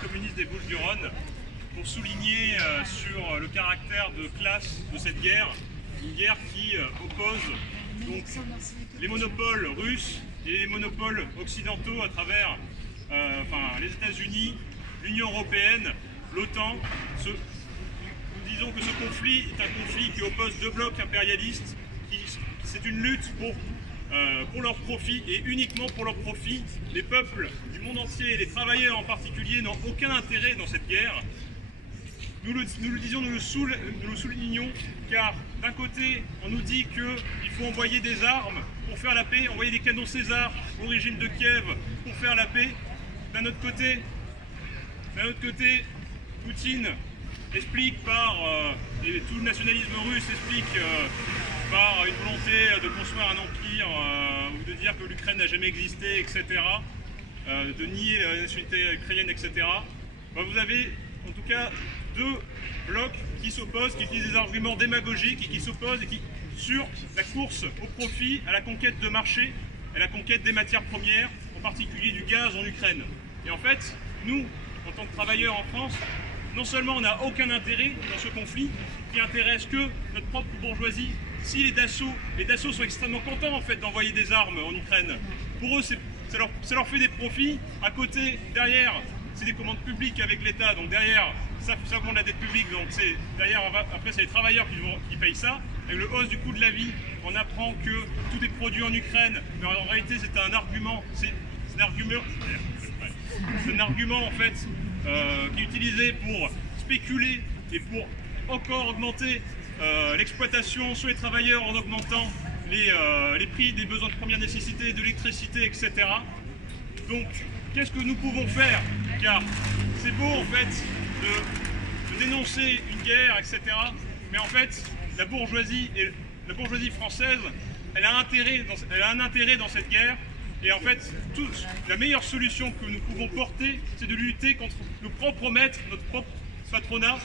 communiste des Bouches-du-Rhône pour souligner sur le caractère de classe de cette guerre, une guerre qui oppose donc les monopoles russes et les monopoles occidentaux à travers les États-Unis, l'Union européenne, l'OTAN. Nous disons que ce conflit est un conflit qui oppose deux blocs impérialistes. C'est une lutte pour leur profit et uniquement pour leur profit. Les peuples du monde entier, et les travailleurs en particulier, n'ont aucun intérêt dans cette guerre. Nous le disons, nous le soulignons, car d'un côté, on nous dit qu'il faut envoyer des armes pour faire la paix, envoyer des canons César au régime de Kiev pour faire la paix. D'un autre côté, Poutine explique et tout le nationalisme russe explique par une volonté de construire un empire ou de dire que l'Ukraine n'a jamais existé, etc., de nier la nationalité ukrainienne, etc. Vous avez en tout cas deux blocs qui s'opposent, qui utilisent des arguments démagogiques et qui s'opposent sur la course au profit, à la conquête de marché, à la conquête des matières premières, en particulier du gaz en Ukraine. Et en fait, nous, en tant que travailleurs en France, non seulement on n'a aucun intérêt dans ce conflit qui intéresse que notre propre bourgeoisie. Si les Dassault sont extrêmement contents en fait d'envoyer des armes en Ukraine, pour eux ça leur fait des profits. À côté, derrière, c'est des commandes publiques avec l'État, donc derrière ça augmente la dette publique, donc derrière après c'est les travailleurs qui payent ça. Avec le hausse du coût de la vie, on apprend que tout est produit en Ukraine, mais en réalité c'est un argument, en fait qui est utilisé pour spéculer et pour encore augmenter l'exploitation sur les travailleurs en augmentant les prix des besoins de première nécessité, de l'électricité, etc. Donc, qu'est-ce que nous pouvons faire? Car c'est beau, en fait, de dénoncer une guerre, etc. Mais en fait, la bourgeoisie française, elle a un intérêt dans cette guerre. Et en fait, la meilleure solution que nous pouvons porter, c'est de lutter contre nos propres maîtres, notre propre patronat,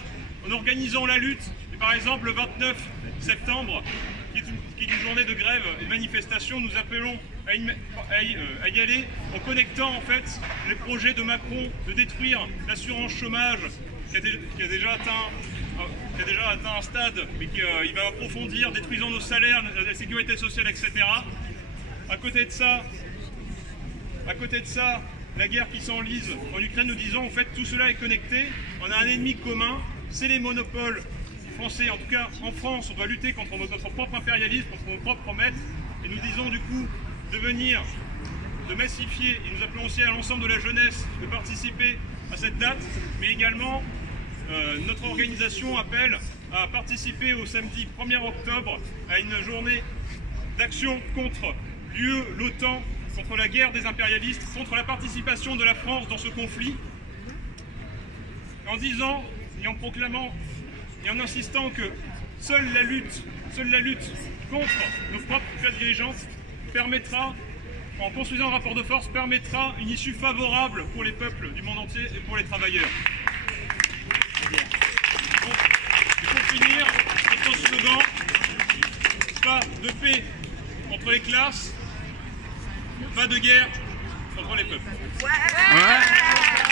en organisant la lutte. Et par exemple, le 29 septembre, qui est une journée de grève et de manifestation, nous appelons à y aller en connectant en fait les projets de Macron de détruire l'assurance chômage qui a déjà atteint un stade, mais qu'il va approfondir, détruisant nos salaires, la sécurité sociale, etc. À côté de ça, la guerre qui s'enlise en Ukraine, nous disons en fait tout cela est connecté. On a un ennemi commun, c'est les monopoles français. En tout cas, en France, on doit lutter contre notre propre impérialisme, contre nos propres maîtres. Et nous disons du coup de massifier, et nous appelons aussi à l'ensemble de la jeunesse de participer à cette date, mais également notre organisation appelle à participer au samedi 1er octobre à une journée d'action contre l'UE, l'OTAN, contre la guerre des impérialistes, contre la participation de la France dans ce conflit, en disant et en proclamant et en insistant que seule la lutte contre nos propres classes dirigeantes permettra, en construisant un rapport de force, permettra une issue favorable pour les peuples du monde entier et pour les travailleurs. Donc, et pour finir, notre slogan, pas de paix contre les classes, pas de guerre contre les peuples. Ouais.